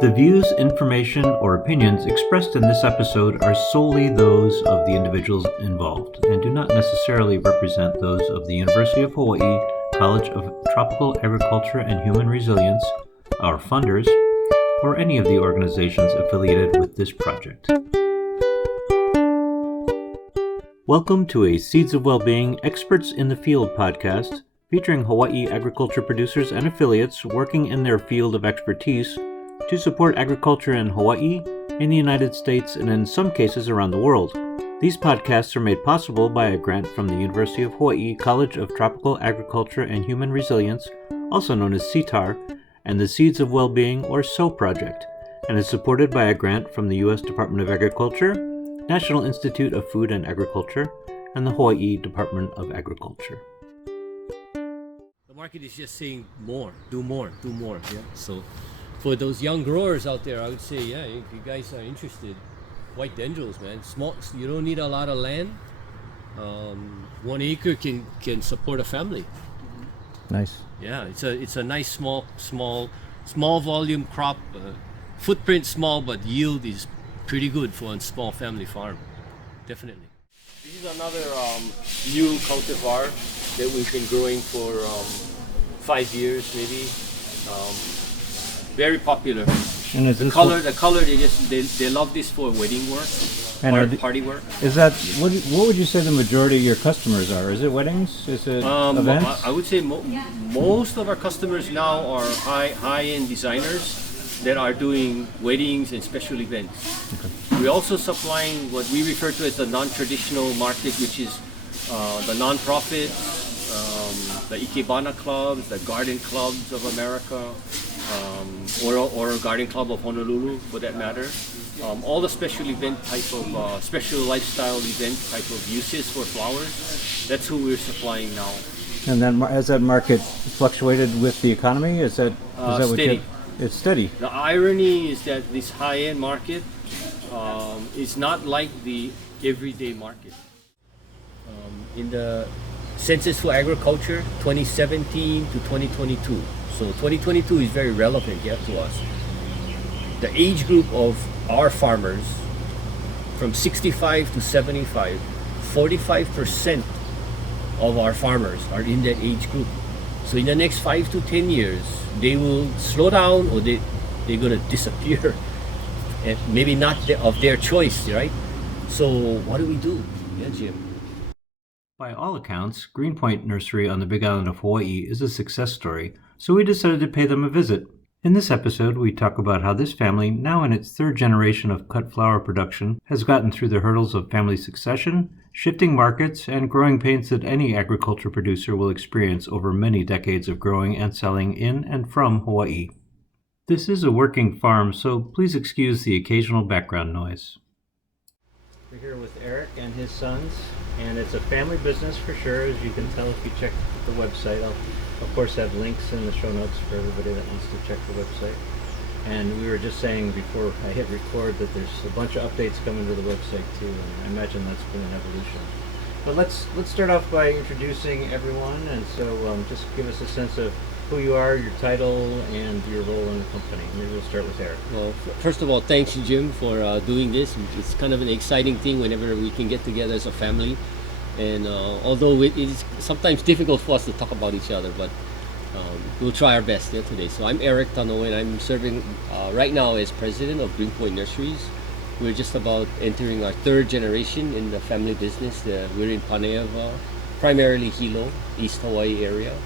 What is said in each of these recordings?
The views, information, or opinions expressed in this episode are solely those of the individuals involved and do not necessarily represent those of the University of Hawaii College of Tropical Agriculture and Human Resilience, our funders, or any of the organizations affiliated with this project. Welcome to a Seeds of Wellbeing Experts in the Field podcast featuring Hawaii agriculture producers and affiliates working in their field of expertise to support agriculture in Hawaii, in the United States, and in some cases around the world. These podcasts are made possible by a grant from the University of Hawaii College of Tropical Agriculture and Human Resilience, also known as CTAHR, and the Seeds of Wellbeing or SO project, and is supported by a grant from the U.S. Department of Agriculture, National Institute of Food and Agriculture, and the Hawaii Department of Agriculture. The market is just saying more, do more. Yeah. So for those young growers out there, I would say, yeah, if you guys are interested, white dendrils, man. Small, you don't need a lot of land. 1 acre can support a family. Nice. Yeah, it's a nice small volume crop. Footprint small, but yield is pretty good for a small family farm. Definitely. This is another new cultivar that we've been growing for 5 years, maybe. Very popular. And is the color, they love this for wedding work and party work. Is that what would you say the majority of your customers are? Is it weddings? Is it events? I would say most of our customers now are high-end designers that are doing weddings and special events. Okay. We're also supplying what we refer to as the non-traditional market, which is the non-profits, the Ikebana clubs, the garden clubs of America, or Garden Club of Honolulu, for that matter. All the special event type of, special lifestyle event type of uses for flowers, that's who we're supplying now. And then has that market fluctuated with the economy? Is that steady? It's steady. The irony is that this high-end market is not like the everyday market. In the Census for Agriculture 2017 to 2022. So 2022 is very relevant to us. The age group of our farmers from 65 to 75, 45% of our farmers are in that age group. So in the next 5 to 10 years, they will slow down or they're going to disappear. And maybe not of their choice, right? So what do we do? Yeah, Jim. By all accounts, Point Nursery on the Big Island of Hawaii is a success story, so we decided to pay them a visit. In this episode, we talk about how this family, now in its third generation of cut flower production, has gotten through the hurdles of family succession, shifting markets, and growing pains that any agriculture producer will experience over many decades of growing and selling in and from Hawaii. This is a working farm, so please excuse the occasional background noise. We're here with Eric and his sons, and it's a family business for sure, as you can tell if you check the website. I'll, of course, have links in the show notes for everybody that wants to check the website. And we were just saying before I hit record that there's a bunch of updates coming to the website too, and I imagine that's been an evolution. But let's start off by introducing everyone, and so just give us a sense of who you are, your title, and your role in the company. Maybe we'll start with Eric. Well, first of all, thanks, Jim, for doing this. It's kind of an exciting thing whenever we can get together as a family. And although it is sometimes difficult for us to talk about each other, but we'll try our best today. So I'm Eric Tano, and I'm serving right now as president of Point Nurseries. We're just about entering our third generation in the family business. We're in Paneava, primarily Hilo, East Hawaii area.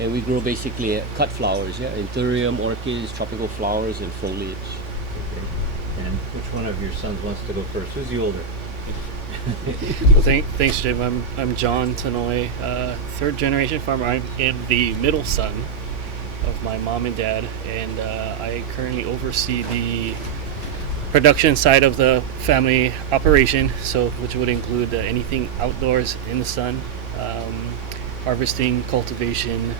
And we grow basically cut flowers, anthurium, orchids, tropical flowers, and foliage. Okay. And which one of your sons wants to go first? Who's the older? Well, thanks, Jim. I'm John Tanoe, third generation farmer. I am the middle son of my mom and dad, and I currently oversee the production side of the family operation, which would include anything outdoors in the sun. Harvesting, cultivation,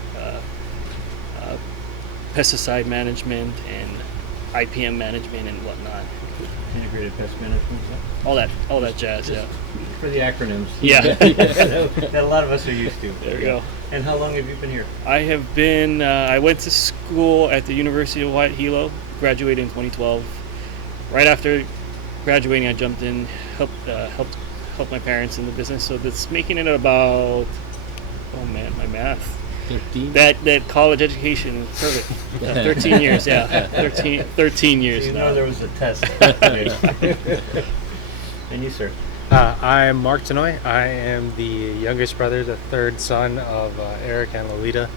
pesticide management, and IPM management and whatnot. Integrated pest management, all that jazz, yeah. For the acronyms. Yeah. that a lot of us are used to. There we go. And how long have you been here? I have been, I went to school at the University of Hawaii Hilo, graduated in 2012. Right after graduating, I jumped in, helped my parents in the business. So that's making it about, oh man, my math. 13. That college education, perfect. 13 years, yeah, 13 years. You now. know there was a test. And you, sir? I'm Mark Tanoy. I am the youngest brother, the third son of Eric and Lolita.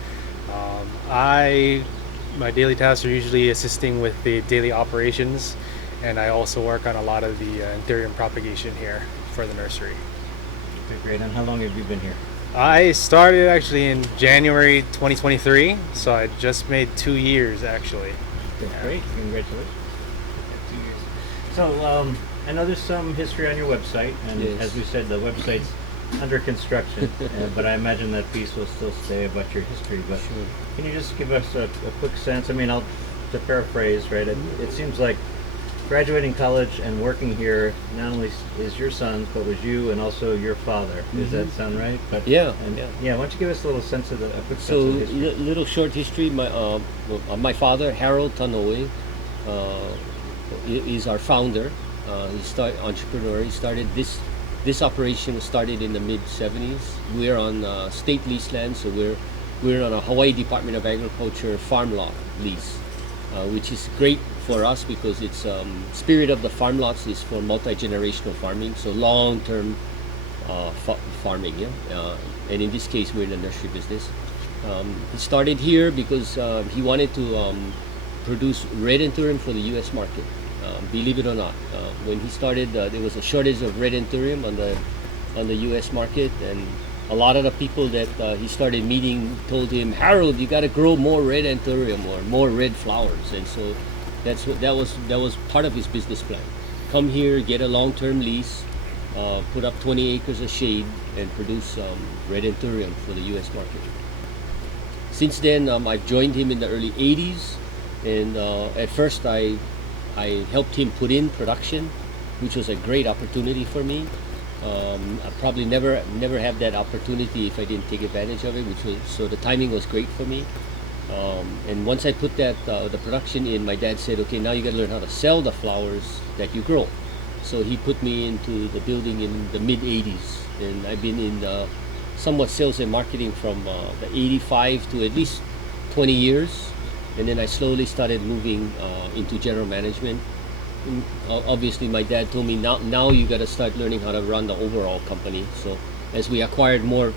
My daily tasks are usually assisting with the daily operations, and I also work on a lot of the anthurium propagation here for the nursery. Okay, great. And how long have you been here? I started actually in January 2023, so I just made 2 years actually. That's great. Congratulations. 2 years. So, I know there's some history on your website, and Yes. as we said, the website's under construction, but I imagine that piece will still stay about your history. But Sure. can you just give us a quick sense? I mean, to paraphrase, right? It seems like graduating college and working here not only is your sons, but was you and also your father. Does that sound right? But Yeah, and, yeah. Why don't you give us a little sense of a quick sense So, of the history? little short history. My father, Harold Tanoy, is our founder. Entrepreneur. He started this operation was started in the mid 70s. We're on state lease land, so we're on a Hawaii Department of Agriculture farm lot lease, which is great for us because it's spirit of the farm lots is for multi-generational farming, so long-term farming. Yeah, and in this case, we're in the nursery business. He started here because he wanted to produce red anthurium for the U.S. market. Believe it or not, when he started, there was a shortage of red anthurium on the U.S. market, and a lot of the people that he started meeting told him, Harold, you got to grow more red anthurium or more red flowers, and so that was part of his business plan. Come here, get a long-term lease, put up 20 acres of shade, and produce red anthurium for the U.S. market. Since then, I've joined him in the early 80s, and at first I helped him put in production, which was a great opportunity for me. I probably never have that opportunity if I didn't take advantage of it, so the timing was great for me. And once I put that the production in, my dad said, okay, now you got to learn how to sell the flowers that you grow. So he put me into the building in the mid 80s, and I've been in somewhat sales and marketing from the 85 to at least 20 years. And then I slowly started moving into general management. And obviously, my dad told me now you got to start learning how to run the overall company. So as we acquired more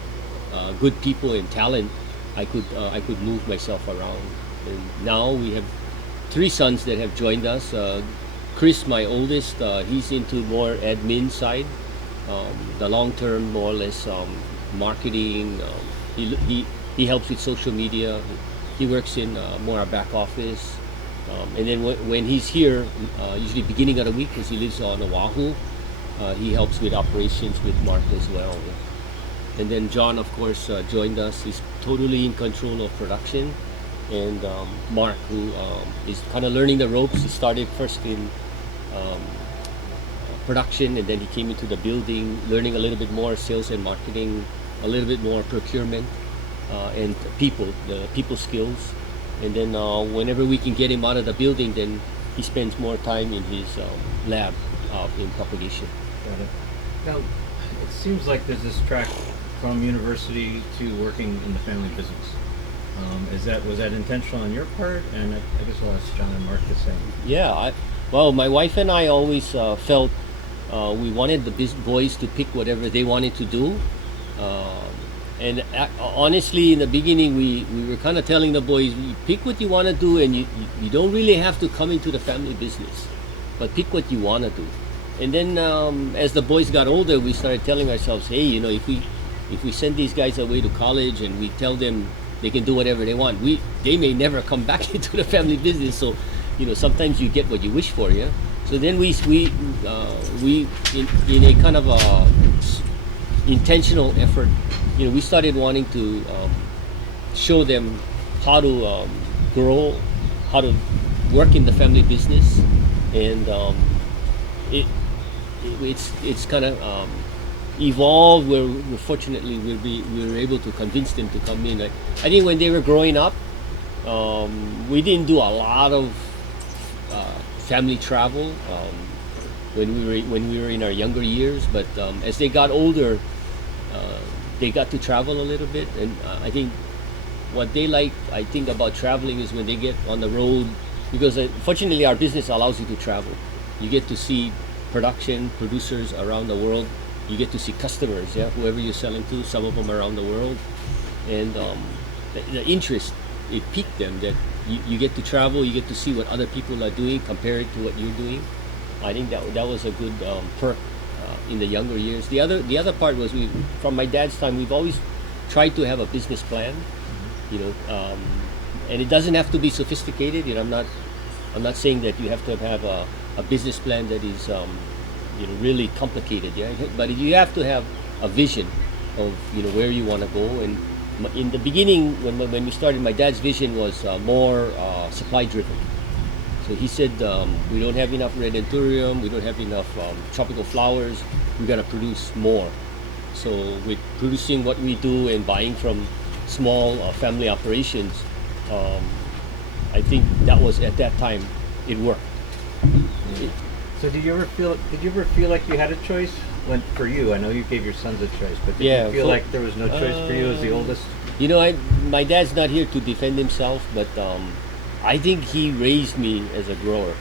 good people and talent, I could move myself around. And now we have 3 sons that have joined us. Chris, my oldest, he's into more admin side, the long term, more or less marketing. He helps with social media. He works in more our back office, and then when he's here, usually beginning of the week, because he lives on Oahu, he helps with operations with Mark as well. And then John, of course, joined us. He's totally in control of production, and Mark, who is kind of learning the ropes. He started first in production, and then he came into the building, learning a little bit more sales and marketing, a little bit more procurement. And the people skills, and then whenever we can get him out of the building, then he spends more time in his lab in propagation. Got it. Now, it seems like there's this track from university to working in the family business. Was that intentional on your part? And I guess I'll ask John and Mark the same. Yeah, well, my wife and I always felt we wanted the boys to pick whatever they wanted to do. And honestly, in the beginning, we were kind of telling the boys, you pick what you want to do, and you don't really have to come into the family business, but pick what you want to do. And then as the boys got older, we started telling ourselves, hey, if we send these guys away to college and we tell them they can do whatever they want, they may never come back into the family business. So, sometimes you get what you wish for, yeah. So then we in a kind of a intentional effort, we started wanting to show them how to grow, how to work in the family business, and it's kind of evolved where fortunately we were able to convince them to come in. I think when they were growing up, we didn't do a lot of family travel when we were in our younger years. But as they got older, they got to travel a little bit, and I think what they like, I think, about traveling is when they get on the road, because fortunately our business allows you to travel. You get to see producers around the world. You get to see customers, yeah, whoever you're selling to, some of them around the world, and the interest, it piqued them that you get to travel, you get to see what other people are doing, compare it to what you're doing. I think that was a good perk in the younger years. The other part was, from my dad's time, we've always tried to have a business plan, and it doesn't have to be sophisticated. I'm not saying that you have to have a business plan that is really complicated, yeah. But you have to have a vision of where you want to go. And in the beginning, when we started, my dad's vision was more supply driven. So he said, we don't have enough red anthurium, we don't have enough tropical flowers, we got to produce more. So with producing what we do and buying from small family operations, I think that was, at that time, it worked. So did you ever feel like you had a choice? For you, I know you gave your sons a choice, but did you feel like there was no choice for you as the oldest? My dad's not here to defend himself, but I think he raised me as a grower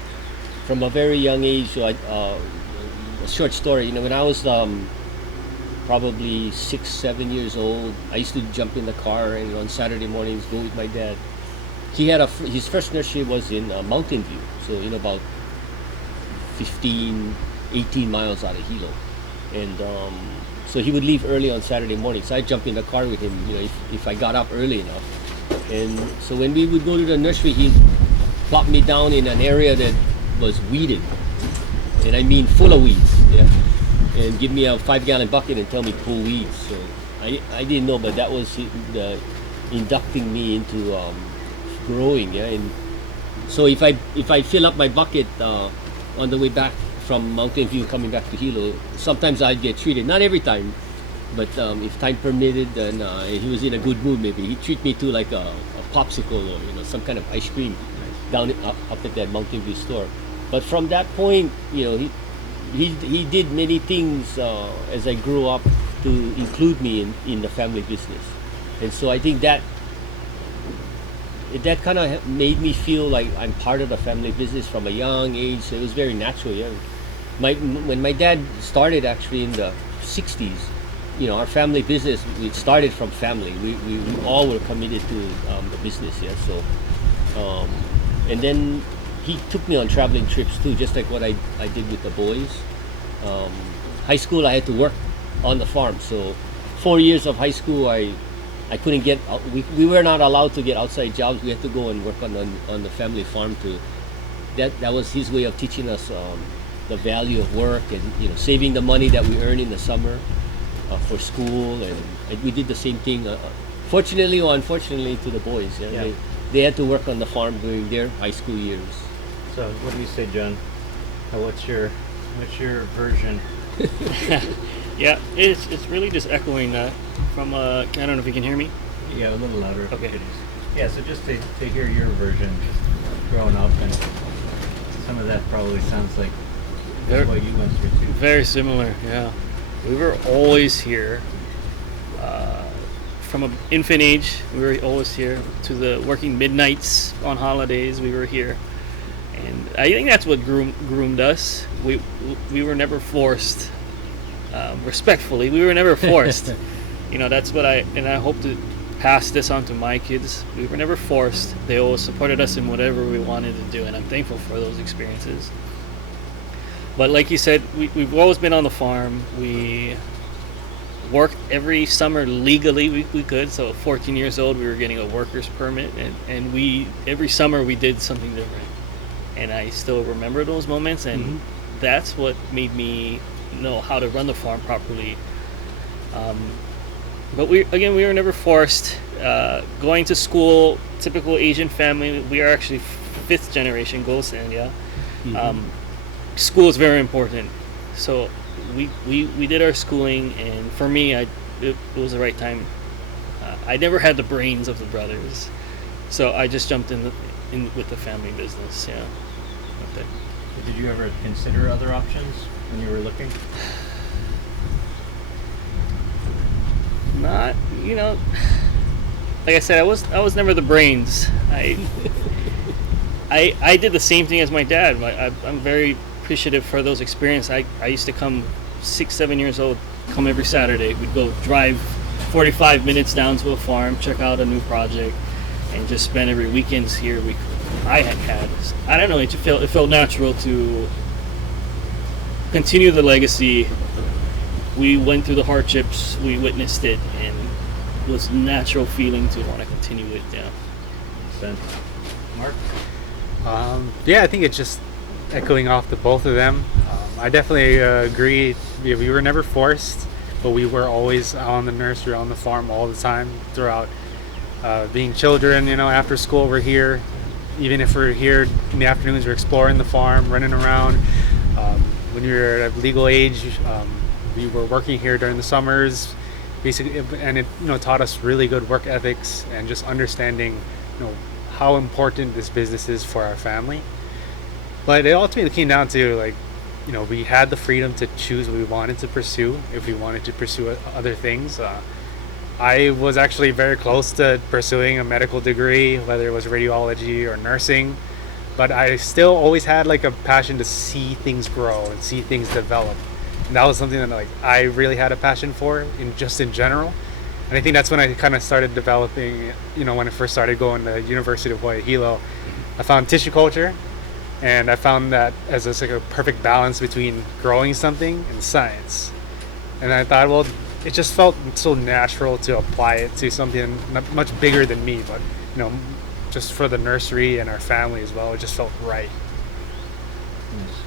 from a very young age. So a short story, when I was probably 6-7 years old, I used to jump in the car and on Saturday mornings go with my dad. He had his first nursery was in Mountain View, so about 15-18 miles out of Hilo, and so he would leave early on Saturday morning. So I'd jump in the car with him, if I got up early enough. And so when we would go to the nursery, he'd plop me down in an area that was weeded, and I mean full of weeds, yeah, and give me a 5-gallon bucket and tell me pull weeds. So I didn't know, but that was inducting me into growing, yeah. And so if I fill up my bucket on the way back from Mountain View coming back to Hilo, sometimes I'd get treated. Not every time, but if time permitted and he was in a good mood, maybe he'd treat me to like a popsicle or some kind of ice cream down up at that Mountain View store. But from that point, he did many things as I grew up to include me in the family business, and so I think that kind of made me feel like I'm part of the family business from a young age. So it was very natural. Yeah, when my dad started actually in the 60s, our family business, we started from family. We all were committed to the business. Yeah, so and then he took me on traveling trips too, just like what I did with the boys. High school, I had to work on the farm. So 4 years of high school, I couldn't get out. We were not allowed to get outside jobs. We had to go and work on the family farm too. That was his way of teaching us the value of work and saving the money that we earn in the summer for school, and we did the same thing. Fortunately or unfortunately to the boys, yeah. They had to work on the farm during their high school years. So what do you say, John? What's your version? Yeah, it's really just echoing that from I don't know if you can hear me. Yeah, a little louder. Okay. Yeah, so just to hear your version, just growing up, and some of that probably sounds like that's what you went through too. Very similar, yeah. We were always here. From an infant age, we were always here. To the working midnights on holidays, we were here. And I think that's what groomed us. We were never forced. Respectfully, we were never forced. That's what I hope to pass this on to my kids. We were never forced. They always supported us in whatever we wanted to do, and I'm thankful for those experiences. But like you said, we've always been on the farm. We worked every summer legally we could. So at 14 years old, we were getting a worker's permit, and every summer we did something different. And I still remember those moments, and that's what made me know how to run the farm properly. But we were never forced. Going to school, typical Asian family. We are actually 5th generation Ghost India. School is very important. So we did our schooling, and for me, it was the right time. I never had the brains of the brothers, so I just jumped in with the family business. Yeah. something. Did you ever consider other options when you were looking? Not, you know, like I said, I was never the brains. I did the same thing as my dad. I'm very appreciative for those experiences. I used to come 6, 7 years old, come every Saturday. We'd go drive 45 minutes down to a farm, check out a new project, and just spend every weekends here. I don't know, it felt natural to continue the legacy. We went through the hardships, we witnessed it, and it was a natural feeling to want to continue it. Yeah. Sense. Mark? Yeah, I think it's just echoing off the both of them. I definitely agree. We were never forced, but we were always on the nursery, on the farm all the time throughout being children. You know, after school we're here. Even if we're here in the afternoons, we're exploring the farm, running around. When we were at legal age, we were working here during the summers, basically, and it taught us really good work ethics and just understanding how important this business is for our family. But it ultimately came down to we had the freedom to choose what we wanted to pursue. If we wanted to pursue other things, I was actually very close to pursuing a medical degree, whether it was radiology or nursing, but I still always had a passion to see things grow and see things develop. And that was something that I really had a passion for in general. And I think that's when I kind of started developing, when I first started going to the University of Hawaii Hilo. I found tissue culture, and I found that as a perfect balance between growing something and science. And I thought, well, it just felt so natural to apply it to something much bigger than me, but just for the nursery and our family as well, it just felt right. Nice.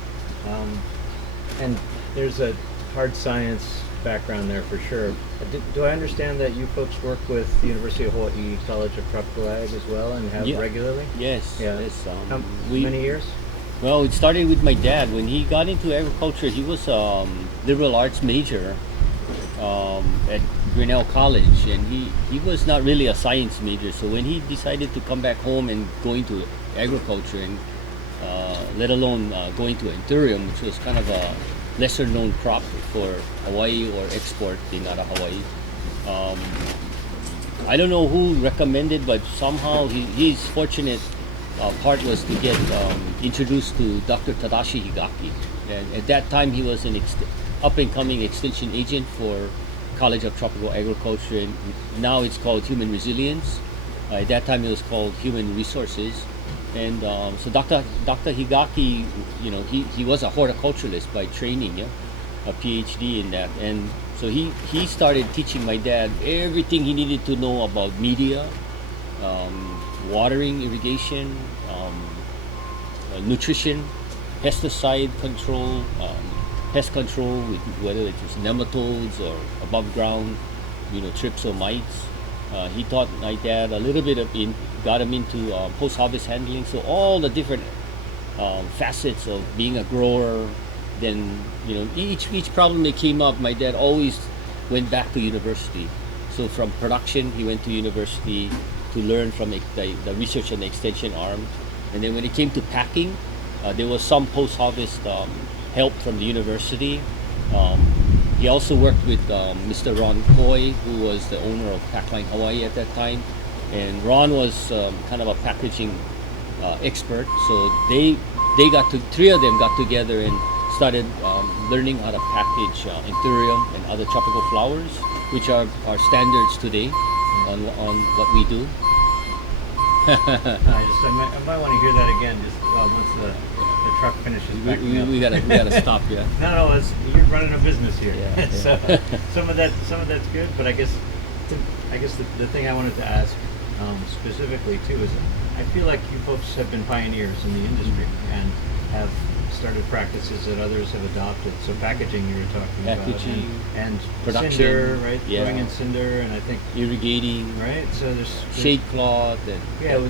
And there's a hard science background there for sure. Do I understand that you folks work with the University of Hawaii College of Tropical Ag as well, and have regularly? Yes. Yeah. Yes. How many years? Well, it started with my dad. When he got into agriculture, he was liberal arts major at Grinnell College, and he was not really a science major. So when he decided to come back home and go into agriculture, and let alone going to Anthurium, which was kind of a lesser known crop for Hawaii or exporting out of Hawaii. I don't know who recommended, but somehow he's fortunate. Part was to get introduced to Dr. Tadashi Higaki, and at that time he was an up-and-coming extension agent for College of Tropical Agriculture, and now it's called Human Resilience. At that time it was called Human Resources. And so Dr. Higaki, he was a horticulturalist by training, a PhD in that. And so he started teaching my dad everything he needed to know about media, watering, irrigation, nutrition, pesticide control, pest control, whether it was nematodes or above ground, trips or mites. He taught my dad a little bit got him into post-harvest handling, so all the different facets of being a grower. Then each problem that came up, my dad always went back to university. So from production, he went to university to learn from the research and extension arm. And then when it came to packing, there was some post-harvest help from the university. He also worked with Mr. Ron Coy, who was the owner of Packline Hawaii at that time. And Ron was kind of a packaging expert. So three of them got together and started learning how to package Anthurium and other tropical flowers, which are our standards today on what we do. I might want to hear that again just once the truck finishes packing up. We gotta stop, yeah. No, you're running a business here. Yeah, So some of that's good, but I guess the thing I wanted to ask specifically too is I feel like you folks have been pioneers in the industry and have started practices that others have adopted. So packaging you were talking Packaging, about, and production, cinder, right? yeah. Growing in cinder, and I think Irrigating, right. So there's shade cloth, and do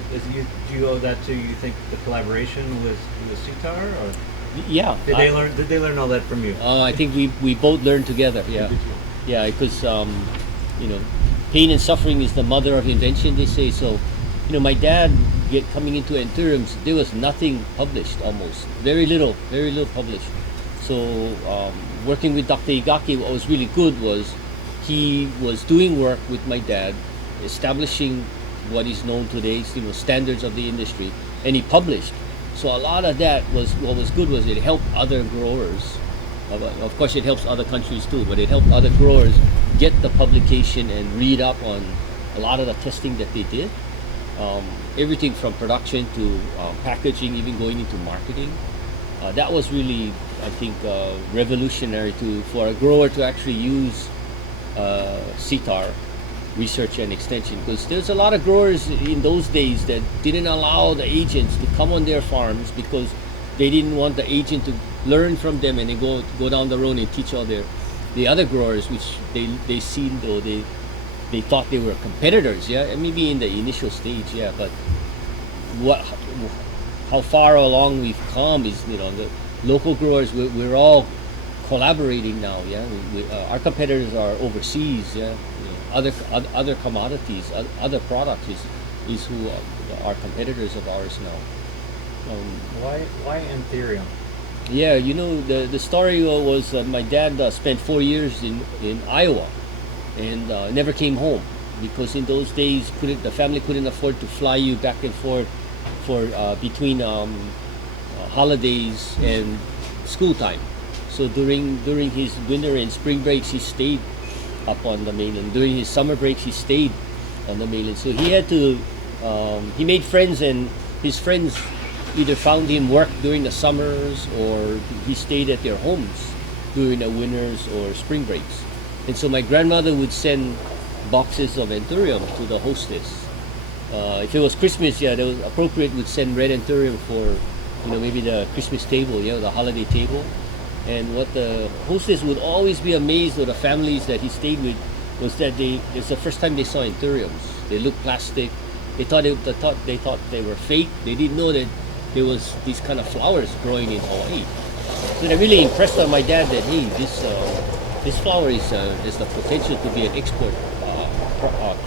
you owe that to, you think, the collaboration with CTAHR, or yeah. Did they learn all that from you? I think we both learned together. Yeah, yeah. Because pain and suffering is the mother of invention, they say. So, my dad, coming into Anthuriums, there was nothing published, almost very little published. So working with Dr. Igaki, what was really good was he was doing work with my dad, establishing what is known today, standards of the industry, and he published. So a lot of that was, what was good was it helped other growers. Of course, it helps other countries too, but it helped other growers get the publication and read up on a lot of the testing that they did. Everything from production to packaging, even going into marketing. That was really, I think, revolutionary for a grower to actually use CTAHR, research and extension, because there's a lot of growers in those days that didn't allow the agents to come on their farms because they didn't want the agent to learn from them and then go down the road and teach all the other growers, which they seemed, though they thought they were competitors, yeah, and maybe in the initial stage, yeah, but how far along we've come is, the local growers, we're all collaborating now, yeah. Our competitors are overseas, yeah. Other commodities, other products is who are competitors of ours now. Why Anthurium? Yeah, the story was my dad spent 4 years in Iowa and never came home because in those days the family couldn't afford to fly you back and forth for between holidays and school time. So during his winter and spring breaks, he stayed up on the mainland. During his summer breaks, he stayed on the mainland. So he had to, he made friends, and his friends either found him work during the summers or he stayed at their homes during the winters or spring breaks. And so my grandmother would send boxes of Anthurium to the hostess. If it was Christmas, yeah, that was appropriate, would send red Anthurium for, maybe the Christmas table, the holiday table. And what the hostess would always be amazed with the families that he stayed with was that it's the first time they saw Anthuriums. They looked plastic. They thought they were fake. They didn't know that there was these kind of flowers growing in Hawaii. So they really impressed on my dad that, hey, this flower is the potential to be an export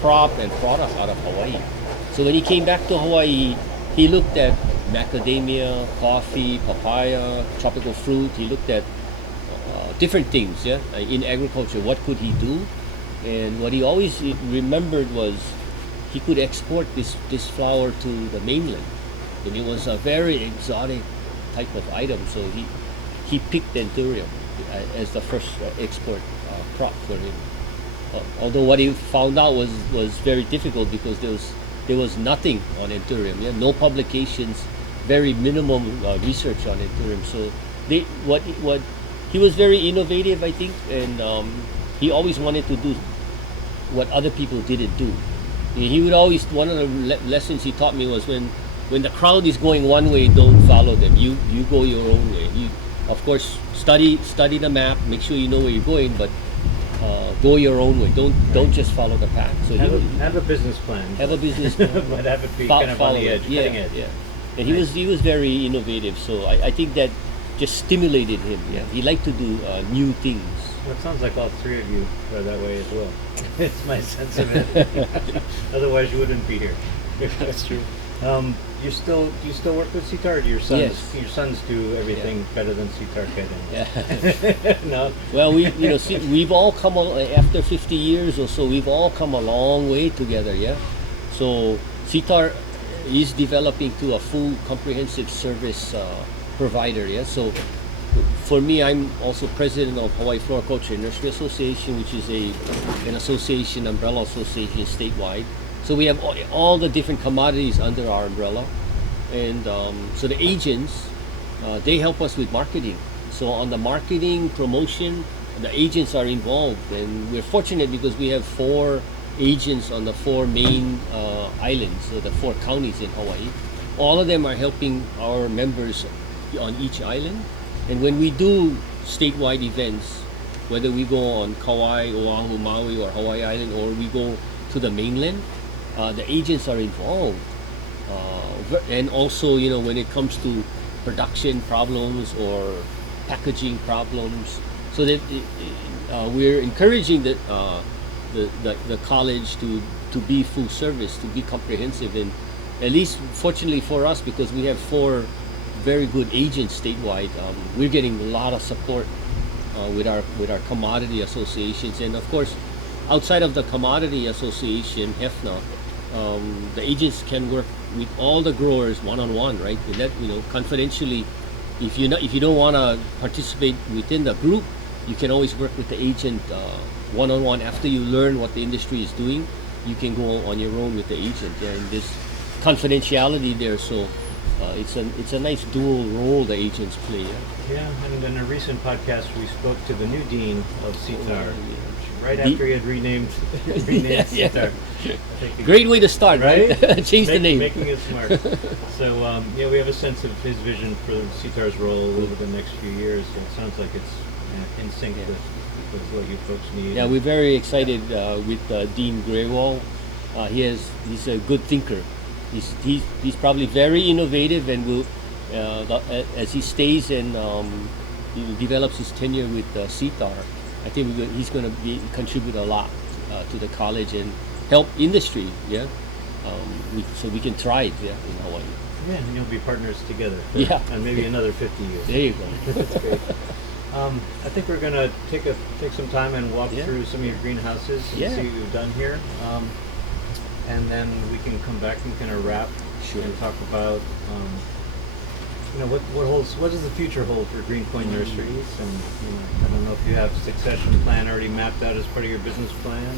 crop and product out of Hawaii. So when he came back to Hawaii, he looked at macadamia, coffee, papaya, tropical fruit. He looked at different things, yeah, in agriculture. What could he do? And what he always remembered was he could export this flower to the mainland, and it was a very exotic type of item. So he picked Anthurium as the first export crop for him. Although what he found out was very difficult because there was nothing on Anthurium, yeah, no publications, very minimum research on Anthurium. So what he was very innovative, I think, and he always wanted to do what other people didn't do. He would always, one of the lessons he taught me was when the crowd is going one way, don't follow them. You go your own way. You, of course, study the map, make sure you know where you're going, but go your own way. Don't just follow the path. So have a business plan. Have a business plan, but have it be kind of on the edge, cutting edge. Yeah. And he was very innovative. So I think that just stimulated him. Yeah, he liked to do new things. Well, it sounds like all three of you are that way as well. It's my sense of it. Otherwise, you wouldn't be here. That's true. Do you still work with CTAHR? Do your sons? Yes. Your sons do everything better than CTAHR can. Yeah. No. Well, we've all come after 50 years or so. We've all come a long way together. Yeah. So CTAHR is developing to a full comprehensive service provider. Yeah. So for me, I'm also president of Hawaii Floriculture and Nursery Association, which is an association, umbrella association statewide. So we have all the different commodities under our umbrella, and so the agents, they help us with marketing. So on the marketing promotion, the agents are involved, and we're fortunate because we have 4 agents on the 4 main islands, so the 4 counties in Hawaii. All of them are helping our members on each island, and when we do statewide events, whether we go on Kauai, Oahu, Maui, or Hawaii Island, or we go to the mainland, the agents are involved, and also when it comes to production problems or packaging problems, so that we're encouraging the college to be full service, to be comprehensive, and at least fortunately for us, because we have 4 very good agents statewide, we're getting a lot of support with our commodity associations, and of course, outside of the commodity association, HEFNA, the agents can work with all the growers one-on-one, right? And that, confidentially, if you don't want to participate within the group, you can always work with the agent one-on-one. After you learn what the industry is doing, you can go on your own with the agent. Yeah, and there's confidentiality there, so it's a nice dual role the agents play. Yeah, and in a recent podcast, we spoke to the new dean of CTAHR, right The- after he had renamed CTAHR. Great way to start, right? Change the name. Making it smart. So, we have a sense of his vision for CTAHR's role over the next few years. So it sounds like it's in sync with what you folks need. Yeah, we're very excited with Dean Graywall. He's a good thinker. He's probably very innovative, and will as he stays and develops his tenure with CTAHR, I think he's going to contribute a lot to the college and help industry. Yeah, so we can thrive. Yeah, in Hawaii. Yeah, and you'll be partners together. Yeah. And maybe another 50 years. There you go. That's great. I think we're gonna take some time and walk Yeah. through some of your greenhouses and Yeah. see what you've done here, and then we can come back and kind of wrap Sure. and talk about what does the future hold for Green Point Nurseries, and I don't know if you have succession plan already mapped out as part of your business plan,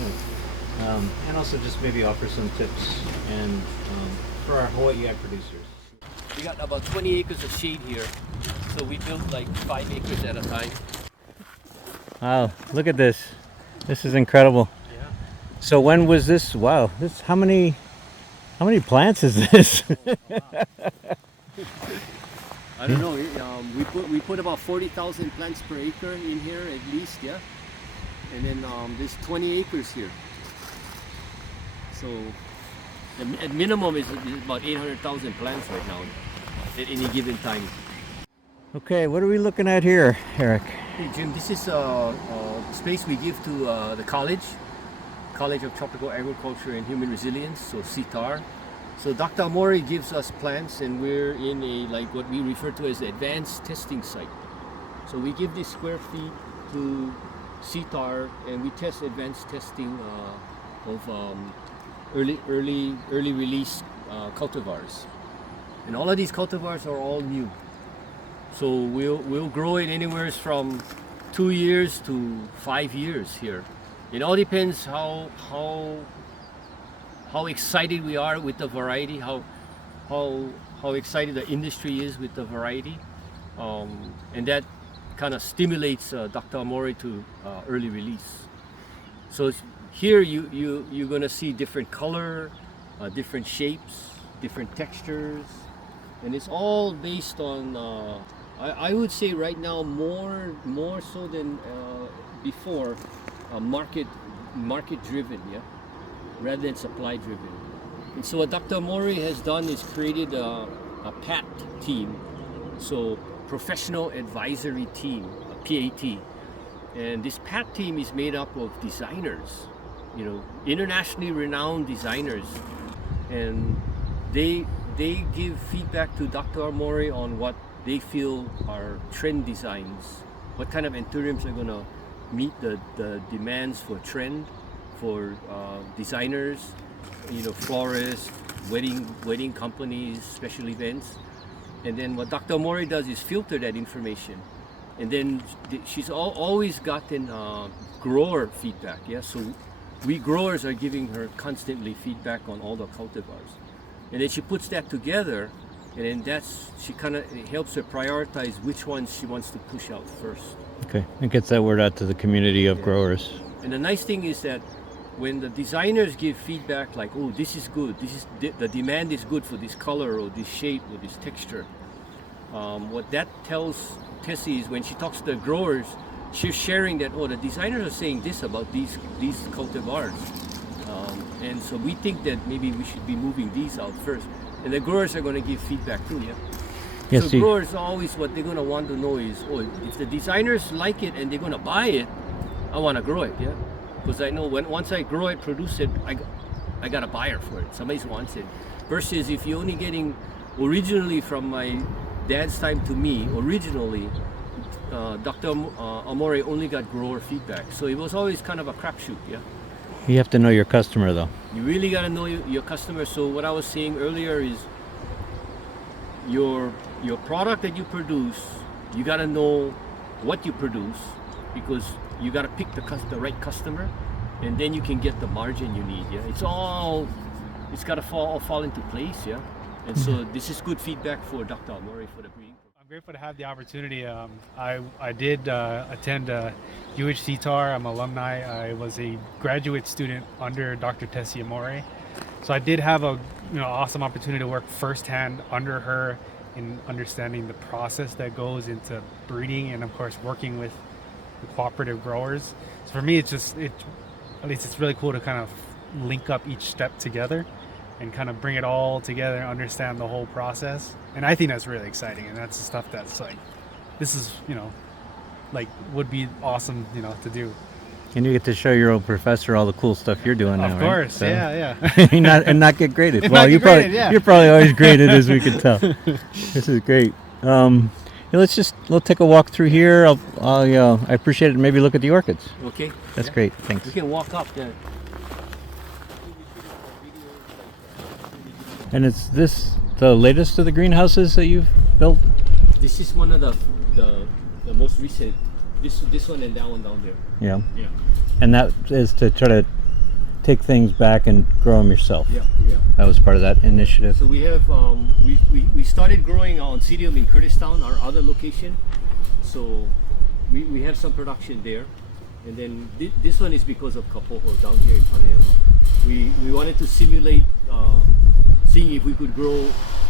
and also just maybe offer some tips and for our Hawaii ag producers. We got about 20 acres of shade here, so we built like 5 acres at a time. Wow, look at this. This is incredible. Yeah. So when was this? Wow, this how many plants is this? I don't know. We put about 40,000 plants per acre in here at least, yeah. And then there's 20 acres here. So at minimum is about 800,000 plants right now at any given time. Okay, what are we looking at here, Eric? Hey Jim, this is a space we give to the College of Tropical Agriculture and Human Resilience, so CTAHR. So Dr. Amori gives us plants, and we're in what we refer to as the advanced testing site. So we give these square feet to CTAHR, and we test advanced testing of early release cultivars. And all of these cultivars are all new. So we'll grow it anywhere from 2 years to 5 years here. It all depends how excited we are with the variety, how excited the industry is with the variety, and that kind of stimulates Dr. Amori to early release. So here you're gonna see different color, different shapes, different textures, and it's all based on I would say right now more so than before, market driven, yeah, rather than supply driven. And so what Dr. Amori has done is created a PAT team, so Professional Advisory Team, a PAT. And this PAT team is made up of designers, internationally renowned designers, and they give feedback to Dr. Amori on what they feel are trend designs, what kind of anthuriums are going to meet the demands for trend, for designers, florists, wedding companies, special events. And then what Dr. Amori does is filter that information. And then she's always gotten grower feedback, yeah? So we growers are giving her constantly feedback on all the cultivars. And then she puts that together, and then she kind of helps her prioritize which ones she wants to push out first. Okay, it gets that word out to the community of growers. And the nice thing is that when the designers give feedback like, oh, this is good, the demand is good for this color or this shape or this texture, what that tells Tessie is when she talks to the growers, she's sharing that, the designers are saying this about these cultivars. And so we think that maybe we should be moving these out first. And the growers are going to give feedback too, yeah? Yes, So growers always, what they're going to want to know is, if the designers like it and they're going to buy it, I want to grow it, yeah? Because I know once I grow it, produce it, I got a buyer for it. Somebody wants it. Versus if you're only getting, originally from my dad's time to me, originally, Dr. Amore only got grower feedback. So it was always kind of a crapshoot, yeah? You have to know your customer, though. You really got to know your customer. So what I was saying earlier is your product that you produce, you got to know what you produce, because you got to pick the right customer, and then you can get the margin you need, yeah? It's got to fall into place, yeah? And so this is good feedback for Dr. Amore for the breeding. I'm grateful to have the opportunity. I did attend CTAHR. I'm alumni. I was a graduate student under Dr. Tessie Amore. So I did have a awesome opportunity to work firsthand under her in understanding the process that goes into breeding, and of course working with the cooperative growers. So for me, at least it's really cool to kind of link up each step together and kind of bring it all together and understand the whole process. And I think that's really exciting, and that's the stuff that's like, this is, would be awesome, to do. And you get to show your old professor all the cool stuff you're doing now, Of course, right? yeah. and not get graded. And Well, not you're get graded, yeah. you're probably always graded, as we can tell. This is great. We'll take a walk through here. I appreciate it. Maybe look at the orchids. Okay. That's Yeah. great. Thanks. We can walk up there. And is this the latest of the greenhouses that you've built? This is one of the most recent. This one and that one down there. Yeah. Yeah. And that is to try to take things back and grow them yourself. Yeah. That was part of that initiative. So we have we started growing on Oncidium in Kyrgyzstan, our other location. So we have some production there, and then this one is because of Kapoho down here in Panema. We wanted to simulate seeing if we could grow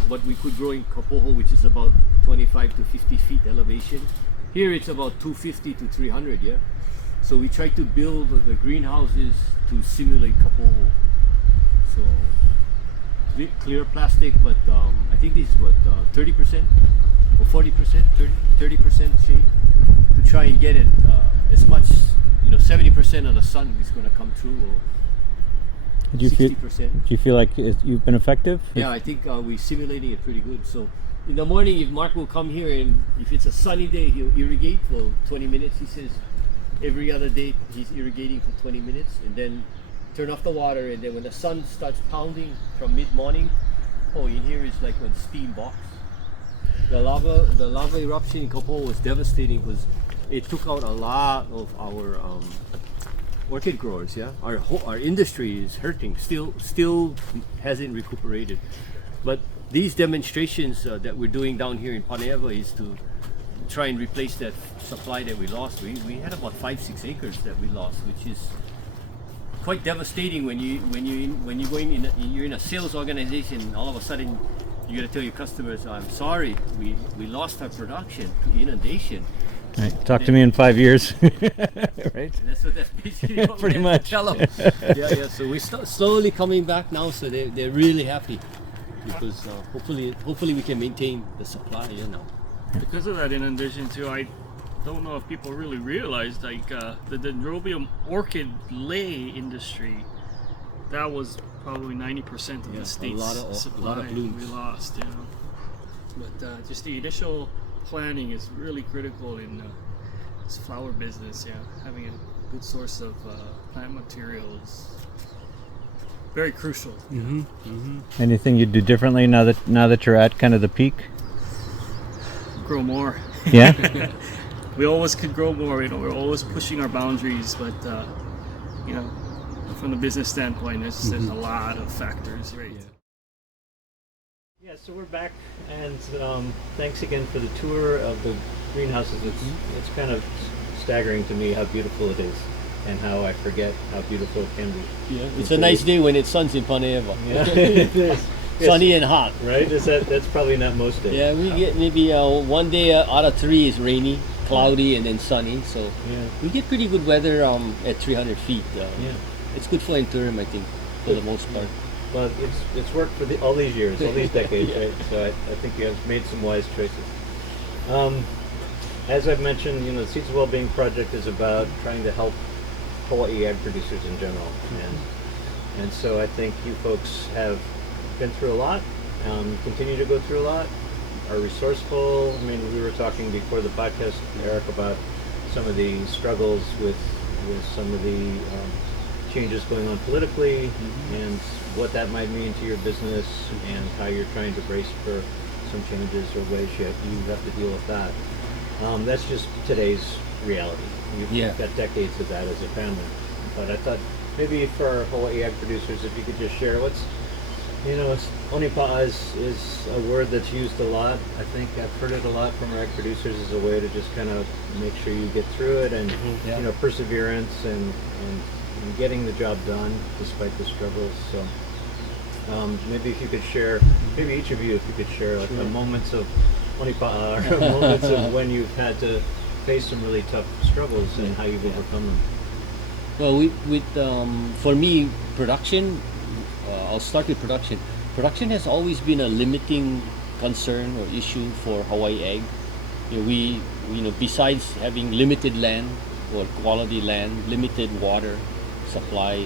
what we could grow in Kapoho, which is about 25 to 50 feet elevation. Here it's about 250 to 300, yeah. So we tried to build the greenhouses to simulate Kapoho. So clear plastic, but I think this is what 30% or 40%, 30% shade, to try and get it as much, 70% of the sun is going to come through, or Do you 60%. Do you feel like you've been effective? Yeah, I think we're simulating it pretty good. So in the morning, if Mark will come here, and if it's a sunny day, he'll irrigate for 20 minutes. He says every other day he's irrigating for 20 minutes, and then turn off the water. And then when the sun starts pounding from mid-morning, in here is like when steam box. The lava eruption in Kapoho was devastating because it took out a lot of our orchid growers. Yeah, our industry is hurting. Still hasn't recuperated. But these demonstrations that we're doing down here in Paneva is to try and replace that supply that we lost. We had about 5-6 acres that we lost, which is quite devastating when you're in a sales organization. All of a sudden, you got to tell your customers, "I'm sorry, we lost our production to inundation." Right. Talk to me in 5 years. Right. And that's basically what Pretty we have much. to tell them. Yeah. So we're slowly coming back now, so they're really happy because hopefully we can maintain the supply. Now. Because of that inundation too, I don't know if people really realize the dendrobium orchid lay industry, that was probably 90% of the state's supply. A lot of blooms. We lost, But just the initial planning is really critical in this flower business. Having a good source of plant materials, very crucial. Anything you'd do differently now that you're at kind of the peak? Grow more. Yeah. We always could grow more. We're always pushing our boundaries, but from the business standpoint, there's a lot of factors, right? Yeah, so we're back, and thanks again for the tour of the greenhouses. It's kind of staggering to me how beautiful it is, and how I forget how beautiful it can be. Yeah, it's a nice day when it's sun's in Paneva. Yeah, it is. Sunny and hot. Right? That's probably not most days. Yeah, we get maybe one day out of 3 is rainy, cloudy, and then sunny. So we get pretty good weather at 300 feet. It's good for interim, I think, for the most part. Well, it's worked for all these years, all these decades, right? So I think you have made some wise choices. As I've mentioned, the Seeds of Wellbeing Project is about trying to help Hawaii ag producers in general, and so I think you folks have been through a lot, continue to go through a lot, are resourceful. I mean, we were talking before the podcast, Eric, about some of the struggles with some of the changes going on politically, and what that might mean to your business, and how you're trying to brace for some changes or ways you have to deal with that. That's just today's reality. You've got decades of that as a family. But I thought maybe for our Hawaii ag producers, if you could just share what's, onipa'a is a word that's used a lot. I think I've heard it a lot from our ag producers as a way to just kind of make sure you get through it, and perseverance and getting the job done despite the struggles. So maybe if you could share, maybe each of you, if you could share like the moments of onipa'a or moments of when you've had to face some really tough struggles and how you've overcome them. Well, for me, production, I'll start with production. Production has always been a limiting concern or issue for Hawaii ag. Besides having limited land or quality land, limited water supply,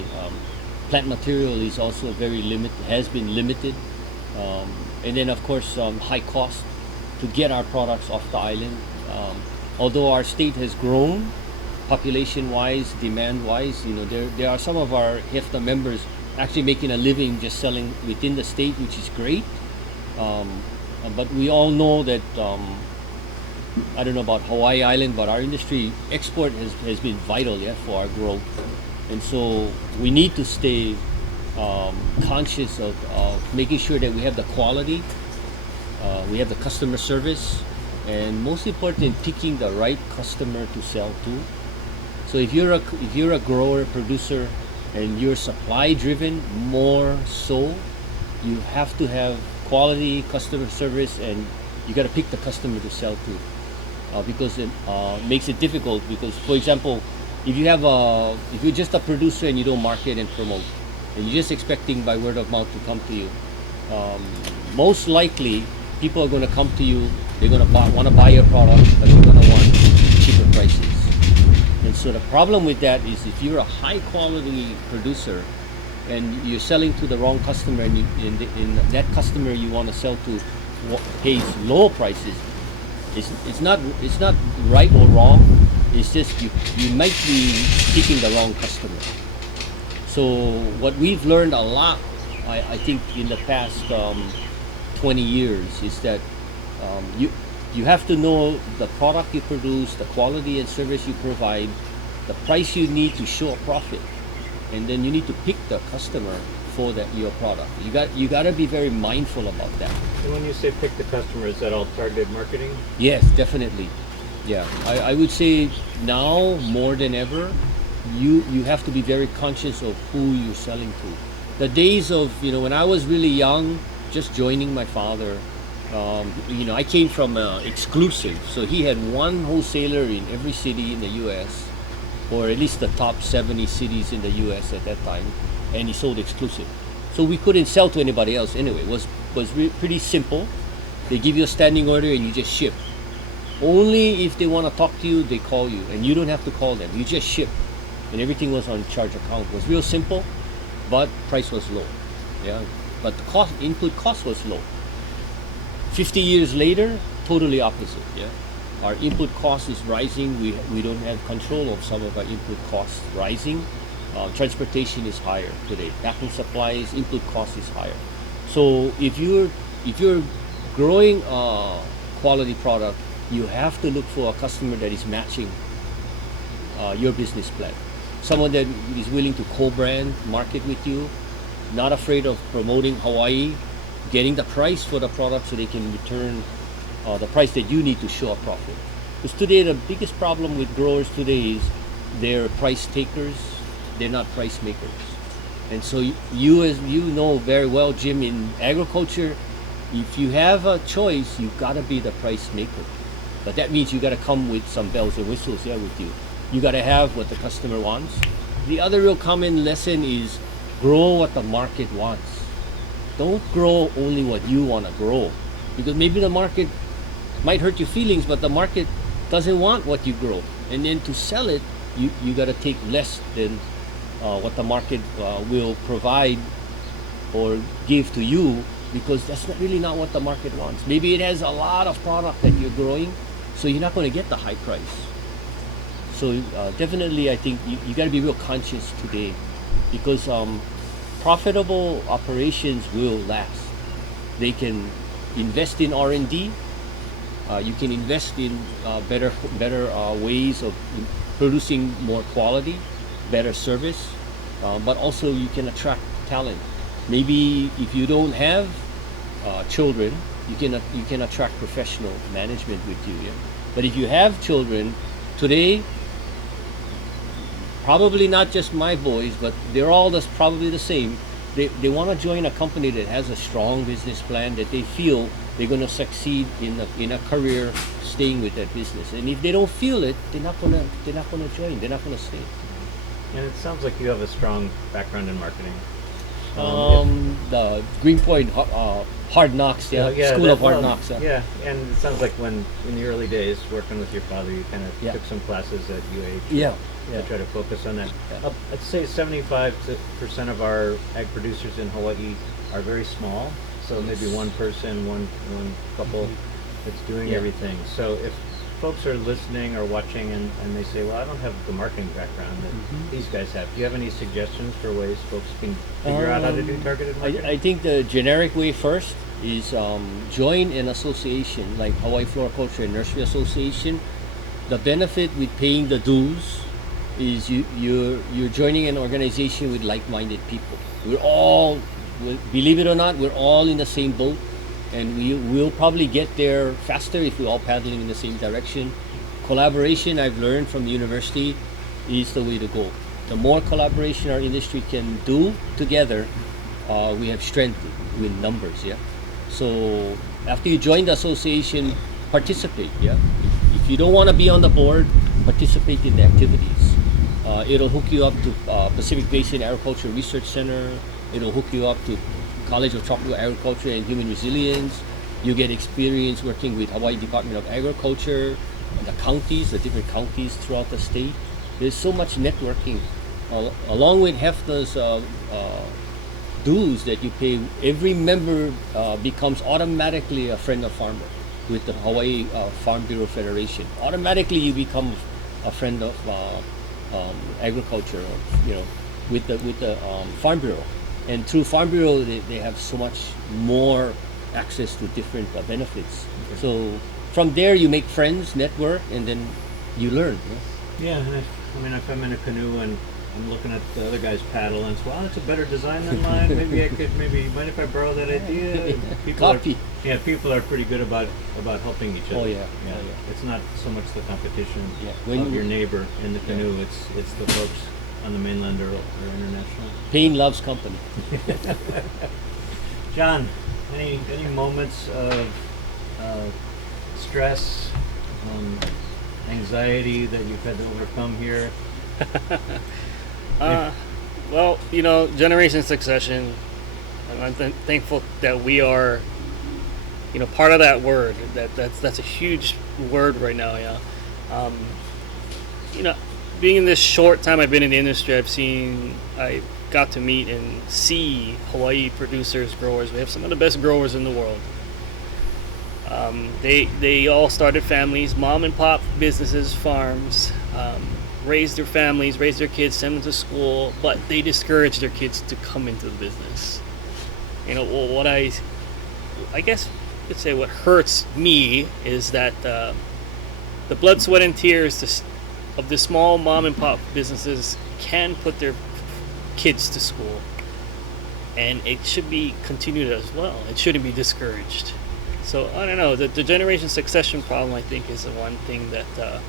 plant material is also has been limited. And then of course, high cost to get our products off the island. Although our state has grown, population-wise, demand-wise, there are some of our HEFTA members actually making a living just selling within the state, which is great. But we all know that, I don't know about Hawaii Island, but our industry export has been vital, for our growth. And so we need to stay conscious of making sure that we have the quality, we have the customer service, and most important, picking the right customer to sell to. So if you're a grower, producer, and you're supply driven more so, you have to have quality customer service, and you got to pick the customer to sell to, because it makes it difficult. Because, for example, if you're just a producer and you don't market and promote, and you're just expecting by word of mouth to come to you, most likely people are going to come to you. They're going to want to buy your product, but they're going to want cheaper prices. And so the problem with that is, if you're a high quality producer and you're selling to the wrong customer, and that customer you want to sell to pays low prices, it's not right or wrong. It's just you might be picking the wrong customer. So what we've learned a lot, I think, in the past 20 years is that you have to know the product you produce, the quality and service you provide, the price you need to show a profit, and then you need to pick the customer for your product. You got to be very mindful about that. And when you say pick the customer, is that all targeted marketing? Yes, definitely. Yeah, I would say now more than ever, you have to be very conscious of who you're selling to. The days of, when I was really young, just joining my father, I came from exclusive. So he had one wholesaler in every city in the U.S., or at least the top 70 cities in the U.S. at that time, and he sold exclusive. So we couldn't sell to anybody else anyway. It was pretty simple. They give you a standing order and you just ship. Only if they want to talk to you, they call you, and you don't have to call them. You just ship, and everything was on charge account. It was real simple, but price was low. Yeah, but the input cost was low. 50 years later, totally opposite. Yeah, our input cost is rising. We don't have control of some of our input costs rising. Transportation is higher today. Packing supplies, input cost is higher. So if you're growing a quality product, you have to look for a customer that is matching your business plan. Someone that is willing to co-brand, market with you, not afraid of promoting Hawaii, getting the price for the product so they can return the price that you need to show a profit. Because today the biggest problem with growers today is they're price takers, they're not price makers. And so as you know very well, Jim, in agriculture, if you have a choice, you've got to be the price maker. But that means you got to come with some bells and whistles with you. You got to have what the customer wants. The other real common lesson is grow what the market wants. Don't grow only what you want to grow, because maybe the market might hurt your feelings, but the market doesn't want what you grow. And then to sell it, you got to take less than what the market will provide or give to you, because that's really not what the market wants. Maybe it has a lot of product that you're growing, so you're not going to get the high price. So definitely, I think you got to be real conscious today, because profitable operations will last. They can invest in R&D. You can invest in better ways of producing more quality, better service, but also you can attract talent. Maybe if you don't have children, you can attract professional management with you. Yeah? But if you have children today, probably not just my boys, but they're all probably the same. They want to join a company that has a strong business plan, that they feel they're going to succeed in a career staying with that business. And if they don't feel it, they're not going to join. They're not going to stay. And it sounds like you have a strong background in marketing. The Greenpoint Hard Knocks, School of Hard Knocks. Yeah, and it sounds like when in the early days working with your father, you kind of took some classes at UH. Yeah. To try to focus on that. Yeah. I'd say 75% of our ag producers in Hawaii are very small. So maybe one person, one couple that's doing everything. So if folks are listening or watching and they say, well, I don't have the marketing background that these guys have, do you have any suggestions for ways folks can figure out how to do targeted marketing? I think the generic way first is join an association like Hawaii Floriculture and Nursery Association. The benefit with paying the dues is you're joining an organization with like-minded people. We're all, believe it or not, we're all in the same boat, and we will probably get there faster if we're all paddling in the same direction. Collaboration, I've learned from the university, is the way to go. The more collaboration our industry can do together, we have strength with numbers. Yeah. So after you join the association, participate. Yeah. If you don't want to be on the board, participate in the activities. It'll hook you up to Pacific Basin Agriculture Research Center. It'll hook you up to College of Tropical Agriculture and Human Resilience. You get experience working with Hawaii Department of Agriculture, and the counties, the different counties throughout the state. There's so much networking. Along with HEFTA's dues that you pay, every member becomes automatically a friend of farmer with the Hawaii Farm Bureau Federation. Automatically you become a friend of agriculture, with the Farm Bureau. And through Farm Bureau, they have so much more access to different benefits. Okay. So from there, you make friends, network, and then you learn. Yeah, if I'm in a canoe and I'm looking at the other guy's paddle and it's, well, that's a better design than mine. Mind if I borrow that idea? Copy. People are pretty good about helping each other. Oh yeah. It's not so much the competition of your neighbor in the canoe. It's the folks on the mainland or international. Pain loves company. John, any moments of stress, anxiety that you've had to overcome here? Well, generation succession, I'm thankful that we are, part of that word. That's a huge word right now. Being in this short time I've been in the industry, I got to meet and see Hawaii producers, growers. We have some of the best growers in the world. They all started families, mom and pop businesses, farms, raised their families, raised their kids, sent them to school, but they discouraged their kids to come into the business. What I guess you could say what hurts me is that the blood, sweat, and tears of the small mom and pop businesses can put their kids to school, and it should be continued as well. It shouldn't be discouraged. So I don't know, the generation succession problem, I think, is the one thing that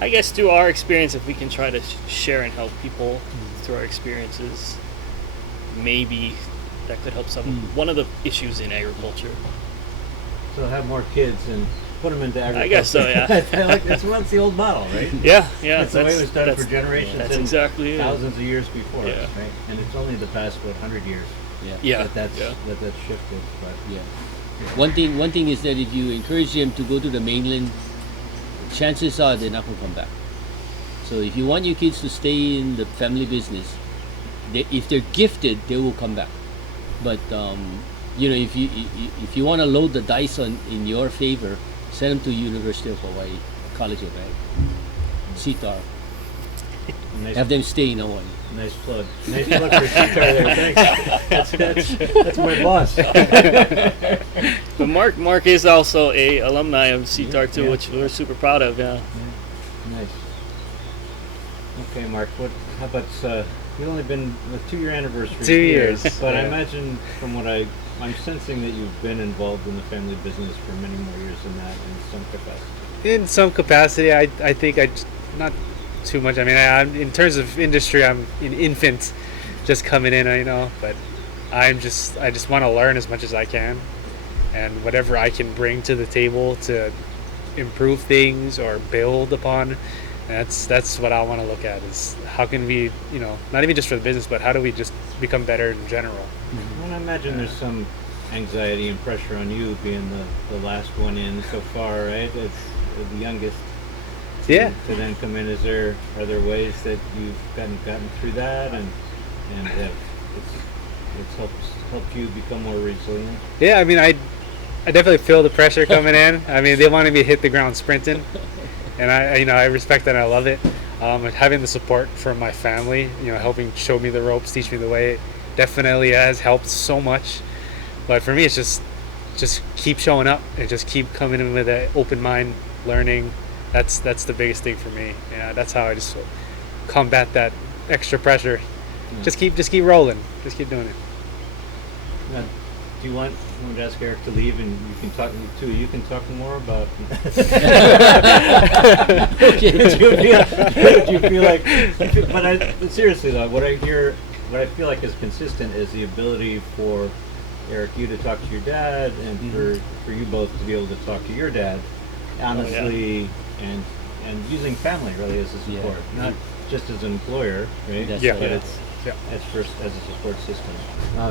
I guess through our experience, if we can try to share and help people through our experiences, maybe that could help one of the issues in agriculture. So have more kids and put them into agriculture. I guess so, yeah. That's the old model, right? Yeah. That's the way it was done for generations. That's exactly thousands of years before us, right? And it's only the past 100 years. That's shifted. But One thing is that if you encourage them to go to the mainland, chances are they're not going to come back. So if you want your kids to stay in the family business, if they're gifted, they will come back. But if you want to load the dice in your favor, send them to University of Hawaii, College of Ag, CTAHR. Nice, Have them stay in Hawaii. nice plug. Nice plug for CTAHR there. Thanks. That's my boss. But Mark is also a alumni of CTAHR too, Yeah. which we're super proud of. Yeah. Nice. Okay, Mark. How about you've only been the 2-year anniversary. 2 years, but I yeah. imagine from what I'm sensing that you've been involved in the family business for many more years than that in some capacity. In some capacity, I think not too much. I mean, in terms of industry, I'm an infant, just coming in, but I just want to learn as much as I can, and whatever I can bring to the table to improve things or build upon. That's what I want to look at, is how can we, not even just for the business, but how do we just become better in general. And I imagine there's some anxiety and pressure on you being the last one in so far, right? As the youngest. Yeah. To then come in, are there ways that you've gotten through that and have it's helped you become more resilient? Yeah, I mean, I definitely feel the pressure coming in. I mean, they wanted me to hit the ground sprinting, and I respect that and I love it. Having the support from my family, helping show me the ropes, teach me the way, definitely has helped so much. But for me, it's just keep showing up and just keep coming in with an open mind, learning. That's the biggest thing for me. Yeah, that's how I just combat that extra pressure. Yeah. Just keep rolling. Just keep doing it. Now, do you want someone to ask Eric to leave and you can talk too? You can talk more about. Do you feel like? But seriously though, what I feel like is consistent is the ability for Eric, you to talk to your dad, and for you both to be able to talk to your dad, honestly, and using family really as a support, not just as an employer, right? That's Yeah. right. But it's as a support system.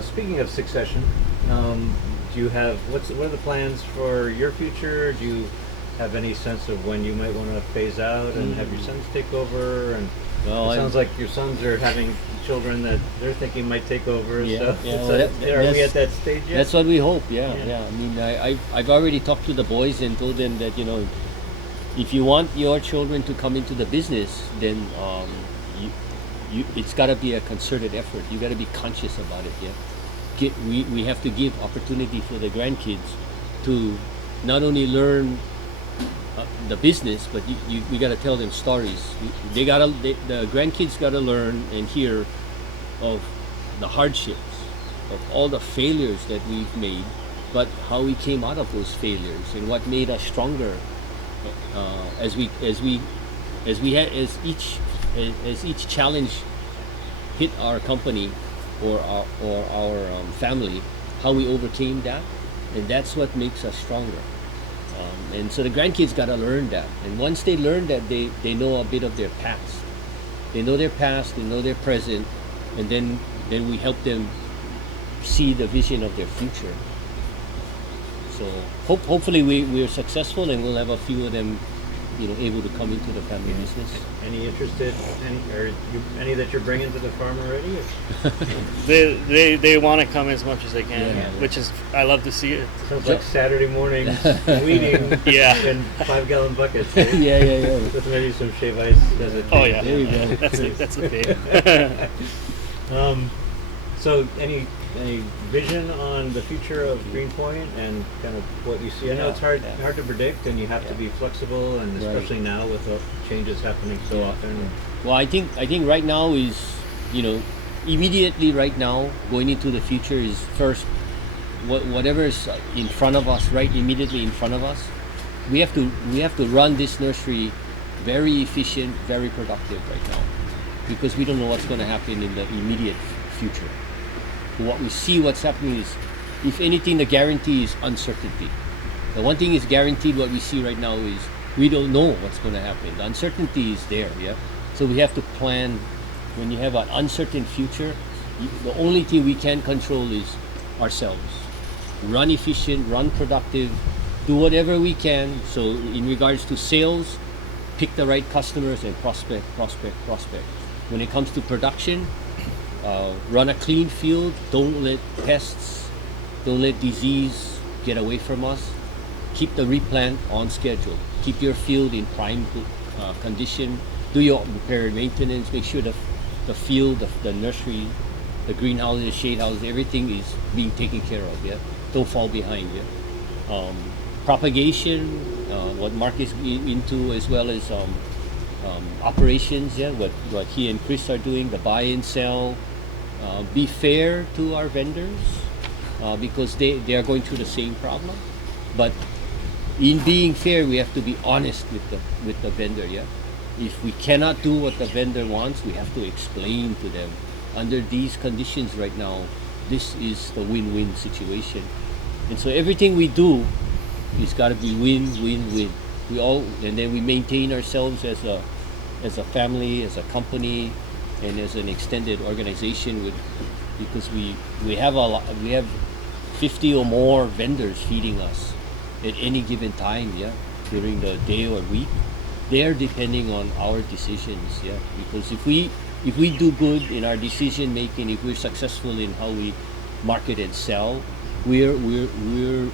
Speaking of succession, do you have what are the plans for your future? Do you have any sense of when you might want to phase out and have your sons take over? And Well, it sounds like your sons are having children that they're thinking might take over. Yeah, So, yeah, so well, are we at that stage yet? That's what we hope. Yeah. Yeah. I mean, I've already talked to the boys and told them that if you want your children to come into the business, then it's got to be a concerted effort. You got to be conscious about it. Yeah. We have to give opportunity for the grandkids to not only learn the business, but we got to tell them stories. The grandkids got to learn and hear of the hardships, of all the failures that we've made, but how we came out of those failures and what made us stronger as each challenge hit our company or our family, how we overcame that, and that's what makes us stronger. And so the grandkids got to learn that, and once they learn that, they know a bit of their past. They know their past, they know their present, and then we help them see the vision of their future. So hopefully we're successful, and we'll have a few of them, able to come into the family business. Any interested? Any that you're bringing to the farm already? They want to come as much as they can, Yeah. which is I love to see it. Sounds like Saturday mornings weeding Yeah. in 5-gallon buckets. Right? Yeah. With maybe some shave ice as a Oh yeah, There you go. that's a big. So any vision on the future of Greenpoint and kind of what you see? I know it's hard to predict, and you have to be flexible, and especially now with the changes happening so often. Well, I think right now is, immediately right now going into the future is first whatever is in front of us, right immediately in front of us. We have to run this nursery very efficient, very productive right now, because we don't know what's going to happen in the immediate future. What's happening is, if anything, the guarantee is uncertainty. The one thing is guaranteed, what we see right now is we don't know what's going to happen. The uncertainty is there, so we have to plan. When you have an uncertain future, the only thing we can control is ourselves. Run efficient, run productive, do whatever we can. So in regards to sales, pick the right customers and prospect. When it comes to production, Run a clean field. Don't let pests, don't let disease get away from us. Keep the replant on schedule. Keep your field in prime condition. Do your repair and maintenance. Make sure the field, the nursery, the greenhouses, shade houses, everything is being taken care of. Yeah, don't fall behind. Yeah, propagation, what Mark is into, as well as operations. Yeah, what he and Chris are doing, the buy and sell. Be fair to our vendors because they are going through the same problem. But in being fair, we have to be honest with the vendor. Yeah, if we cannot do what the vendor wants, we have to explain to them. Under these conditions right now, this is the win-win situation. And so everything we do is got to be win-win-win. And then we maintain ourselves as a family, as a company, and as an extended organization because we have 50 or more vendors feeding us at any given time, yeah, during the day or week. They are depending on our decisions, yeah, because if we do good in our decision making, if we're successful in how we market and sell, we're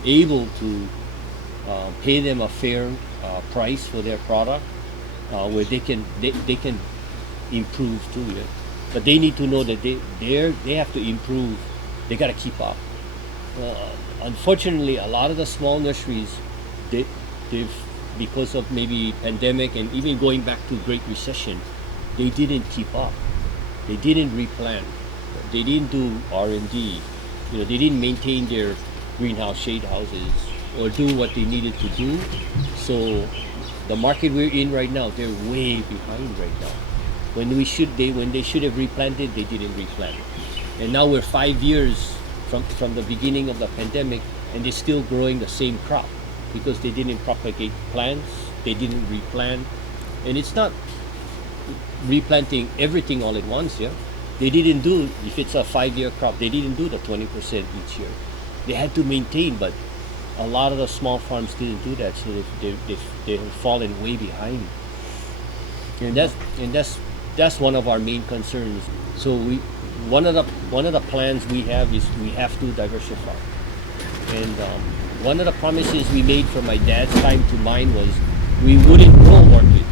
able to pay them a fair price for their product, where they can improve too. Yeah? But they need to know that they have to improve. They got to keep up. Unfortunately, a lot of the small nurseries, they've because of maybe pandemic and even going back to Great Recession, they didn't keep up. They didn't replant. They didn't do R&D. They didn't maintain their greenhouse, shade houses, or do what they needed to do. So the market we're in right now, they're way behind right now. When they should have replanted, they didn't replant. And now we're 5 years from the beginning of the pandemic, and they're still growing the same crop because they didn't propagate plants, they didn't replant. And it's not replanting everything all at once, yeah. They didn't do, if it's a 5-year crop, they didn't do the 20% each year. They had to maintain, but a lot of the small farms didn't do that, so they've fallen way behind. And that's one of our main concerns. So one of the plans we have is we have to diversify. And one of the promises we made from my dad's time to mine was we wouldn't grow orchids,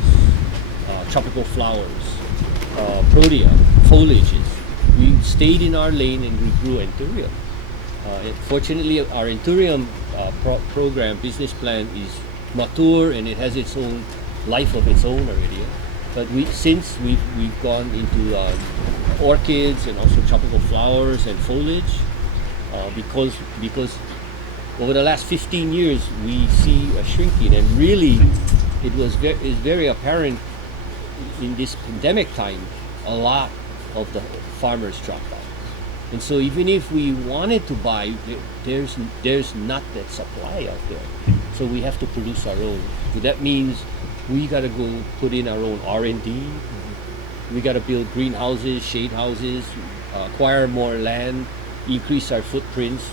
tropical flowers, protea, foliages. We stayed in our lane and we grew anthurium. Fortunately, our anthurium program, business plan is mature and it has its own life of its own already. But since we've gone into orchids and also tropical flowers and foliage, because over the last 15 years we see a shrinking, and really is very apparent in this pandemic time. A lot of the farmers dropped out, and so even if we wanted to buy, there's not that supply out there. So we have to produce our own. So that means we got to go put in our own R&D. We got to build greenhouses, shade houses, acquire more land, increase our footprints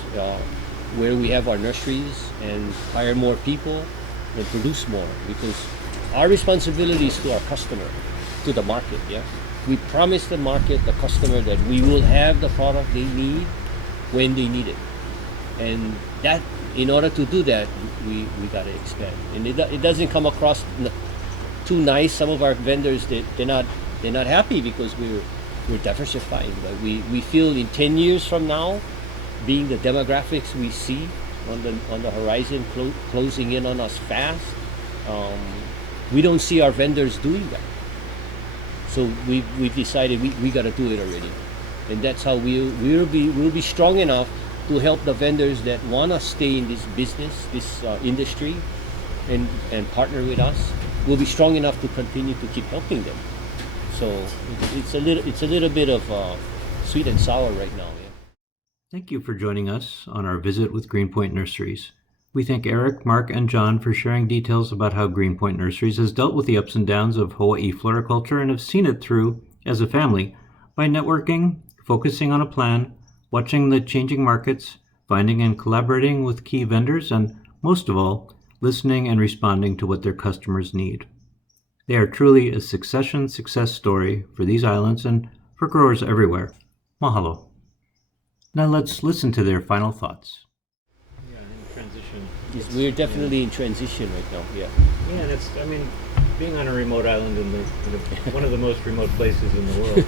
where we have our nurseries, and hire more people and produce more, because our responsibility is to our customer, to the market. Yeah, we promise the market, the customer, that we will have the product they need when they need it, and that in order to do that, we got to expand. And it doesn't come across too nice. Some of our vendors, they're not happy because we're diversifying, but we feel in 10 years from now, being the demographics we see on the horizon closing in on us fast, we don't see our vendors doing that. So we've decided we got to do it already, and that's how we'll be strong enough to help the vendors that want to stay in this business, this industry, and partner with us. We'll be strong enough to continue to keep helping them. So it's a little bit of sweet and sour right now. Yeah. Thank you for joining us on our visit with Greenpoint Nurseries. We thank Eric, Mark, and John for sharing details about how Greenpoint Nurseries has dealt with the ups and downs of Hawaii floriculture and have seen it through as a family by networking, focusing on a plan, watching the changing markets, finding and collaborating with key vendors, and most of all, listening and responding to what their customers need. They are truly a success story for these islands and for growers everywhere. Mahalo. Now let's listen to their final thoughts. Yeah, in transition. Yes, we're definitely in transition right now. Yeah. Yeah, and it's, I mean, being on a remote island in one of the most remote places in the world,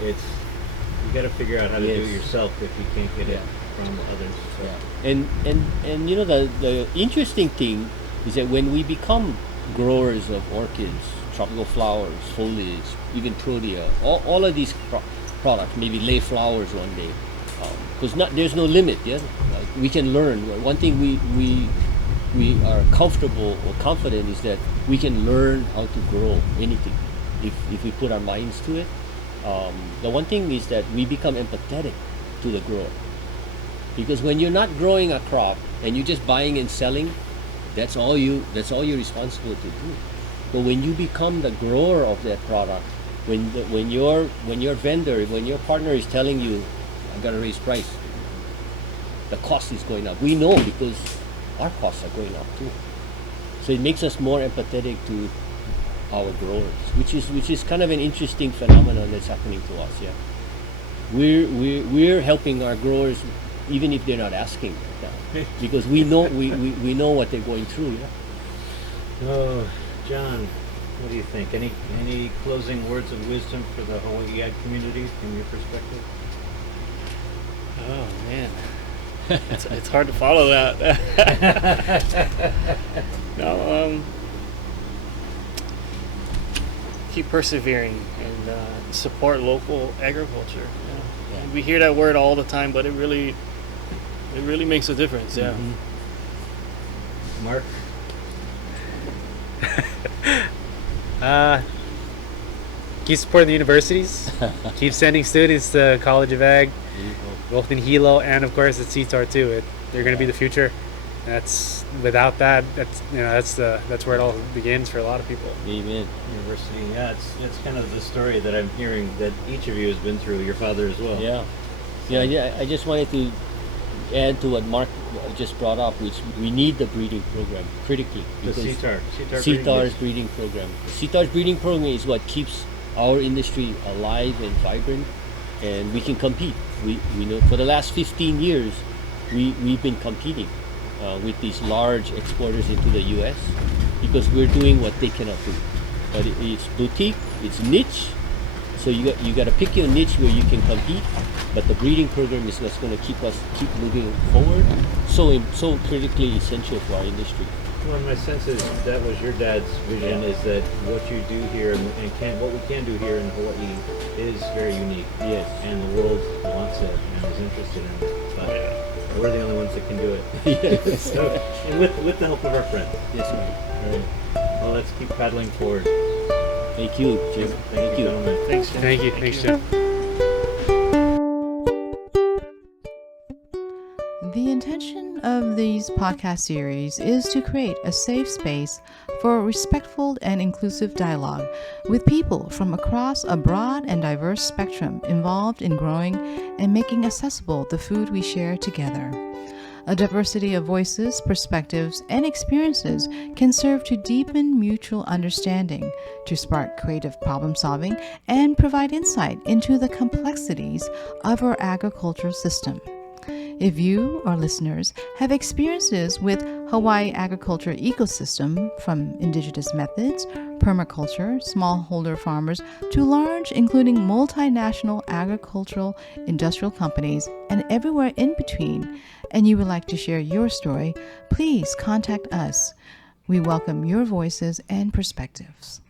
it's, you got to figure out how to do it Yes. yourself if you can't get it Yeah. from others. So. Yeah. And you know, the interesting thing is that when we become growers of orchids, tropical flowers, foliage, even protea, all of these products, maybe lay flowers one day, because there's no limit. Yeah, we can learn. One thing we are comfortable or confident is that we can learn how to grow anything if we put our minds to it. The one thing is that we become empathetic to the grower, because when you're not growing a crop and you're just buying and selling, that's all you're responsible to do. But when you become the grower of that product, when your vendor, when your partner is telling you, I gotta raise price, the cost is going up. We know because our costs are going up too. So it makes us more empathetic to our growers, which is kind of an interesting phenomenon that's happening to us. Yeah, we're helping our growers even if they're not asking right now, because we know we know what they're going through. Yeah. Oh, John, what do you think? Any closing words of wisdom for the Hawaii ag community from your perspective? Oh man, it's hard to follow that. No, keep persevering and support local agriculture. Yeah. And we hear that word all the time, but it really makes a difference. Yeah. Mm-hmm. Mark? Keep supporting the universities. Keep sending students to College of Ag, both in Hilo and of course at CTAHR too. They're going to be the future. That's without that. That's where it all begins for a lot of people. Amen. University, yeah, it's kind of the story that I'm hearing that each of you has been through, your father as well. Yeah. I just wanted to add to what Mark just brought up, which we need the breeding program critically. The Because CTAHR's breeding program. CTAHR's breeding program is what keeps our industry alive and vibrant, and we can compete. We know for the last 15 years, we've been competing with these large exporters into the U.S. because we're doing what they cannot do. But it's boutique, it's niche, so you got to pick your niche where you can compete. But the breeding program is what's going to keep moving forward. So critically essential for our industry. Well, my sense is that was your dad's vision, is that what you do here and what we can do here in Hawaii is very unique. Yes. And the world wants it and is interested in it. But we're the only ones that can do it. Yes. So, and with the help of our friends. Yes, ma'am. All right. Well, let's keep paddling forward. Thank you, Jim. Thank you, gentlemen. Thanks, Jim. Thank you. Thanks, Jim. The intention of these podcast series is to create a safe space for respectful and inclusive dialogue with people from across a broad and diverse spectrum involved in growing and making accessible the food we share together. A diversity of voices, perspectives, and experiences can serve to deepen mutual understanding, to spark creative problem solving, and provide insight into the complexities of our agricultural system. If you, our listeners, have experiences with Hawaii agriculture ecosystem, from indigenous methods, permaculture, smallholder farmers, to large, including multinational agricultural industrial companies, and everywhere in between, and you would like to share your story, please contact us. We welcome your voices and perspectives.